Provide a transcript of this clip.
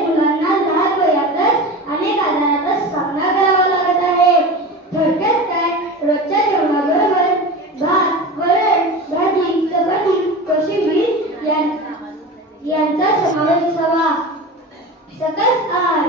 मुलांना लहान वयातच अनेक आजारांचा सामना करावा लागत आहे. थोडक्यात काय, रोजच्या जेवणाबरोबर भात, वरण, भाजी, चपाती, कोशिंबीर यांचा समावेश असावा. सकस आहार